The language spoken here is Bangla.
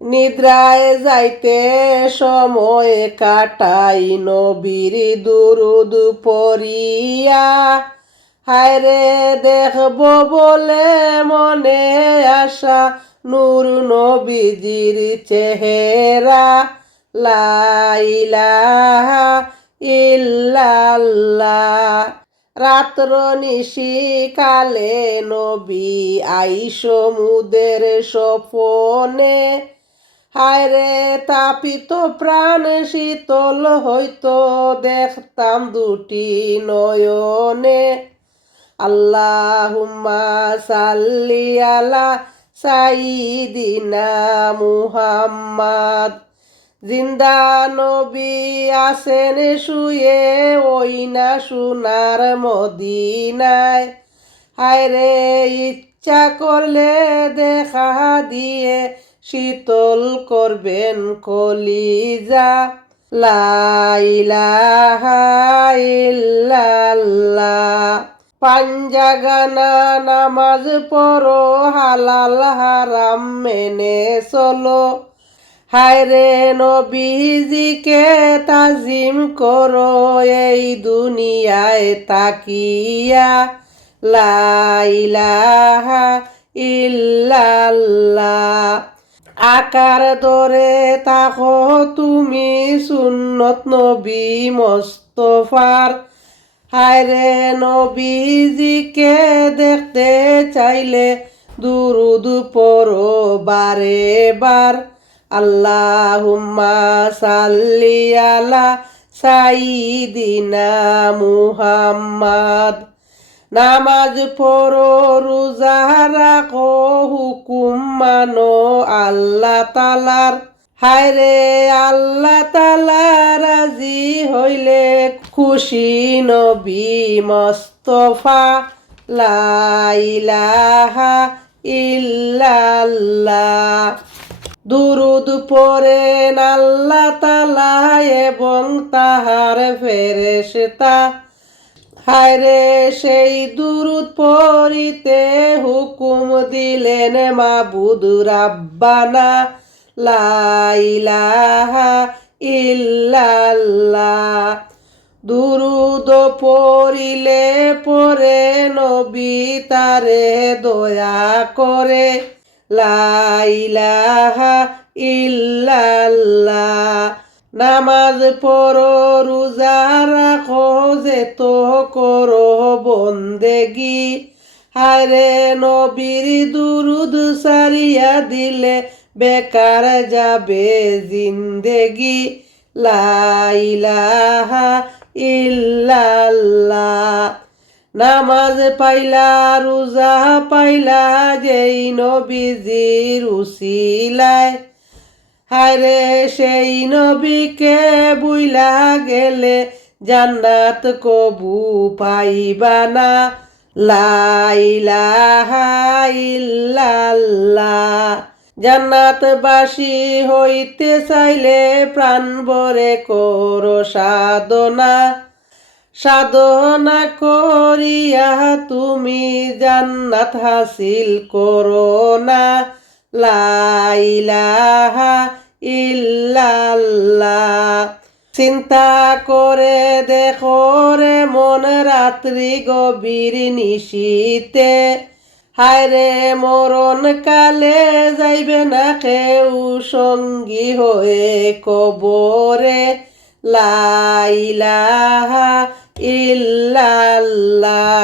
নিদ্রায় যাইতে সময় কাটাই নবীর দুরুদ পড়িয়া। হায়রে দেখব বলে মনে আশা নূর নবীজির চেহারা। লা ইলাহা ইল্লাল্লাহ। রাত্র নিশি কালে নবী আইসো মুদের স্বপনে। হায়রে তাপিত প্রাণ শীতল হইতো দেখতাম দুটি নয়নে। আল্লাহুম্মা সাল্লি আলা সাইয়্যিদিনা মুহাম্মাদ। জিন্দা নবী আছেন শুয়ে ওই না সোনার মদিনায়। হায়রে ইচ্ছা করলে দেখা দিয়ে শীতল করবেন কলিজা। লা ইলাহা ইল্লাল্লাহ। পাঞ্জাগানা নামাজ পড়ো, হালাল হারাম মেনে চলো। হায়রে নবীজিকে তাজিম করো এই দুনিয়ায় তাকিয়া। লা ইলাহা ইল্লাল্লাহ। আকার ধরে তাকো তুমি সুন্নত নবী মোস্তফার। হায়রে নবীজিকে দেখতে চাইলে দুরুদ পড়ো বারে বার। আল্লাহুম্মা সাল্লি আলা সাইয়্যিদিনা মুহাম্মাদ। নামাজ পড়ো, রোজা রাখো, হুকুম মানো আল্লাহ তালার। হায়রে আল্লাহ তালা রাজি হইলে খুশি নবী মোস্তফা। লা ইলাহা ইল্লাল্লাহ। দুরুদ পড়েন আল্লাহ তাআলা এবং তাহার ফেরেশতা। হায়রে সেই দুরুদ পড়িতে হুকুম দিলেন মাবুদ রাব্বানা। লা ইলাহা ইল্লাল্লাহ। দুরুদ পড়িলে পরে নবী তারে দয়া করে। লা ইলাহা ইল্লাল্লাহ। নামাজ পড়ো, রোজা রাখো, যেত করো বন্দেগি। হায়রে নবীর দুরুদ সারিয়া দিলে বেকার যাবে জিন্দেগি। লা ইলাহা ইল্লাল্লাহ। নামাজ পাইলা, রোজা পাইলা যেই নবীজির উসিলায়। হায়রে সেই নবীকে বুইলা গেলে জান্নাত কবু পাইবা না। লা ইলাহা ইল্লাল্লাহ। জান্নাতবাসী হইতে চাইলে প্রাণ ভরে করো সাধনা। সাধনা করিয়া তুমি জান্নাত হাসিল করো না। লা ইলাহা ইল্লাল্লাহ। চিন্তা করে দেখো রে মন রাত্রি গভীর নিশীতে। হায়রে মরণ কালে যাইবে না কেউ সঙ্গী হয়ে কবরে। লা ইলাহা ইল্লাল্লাহ।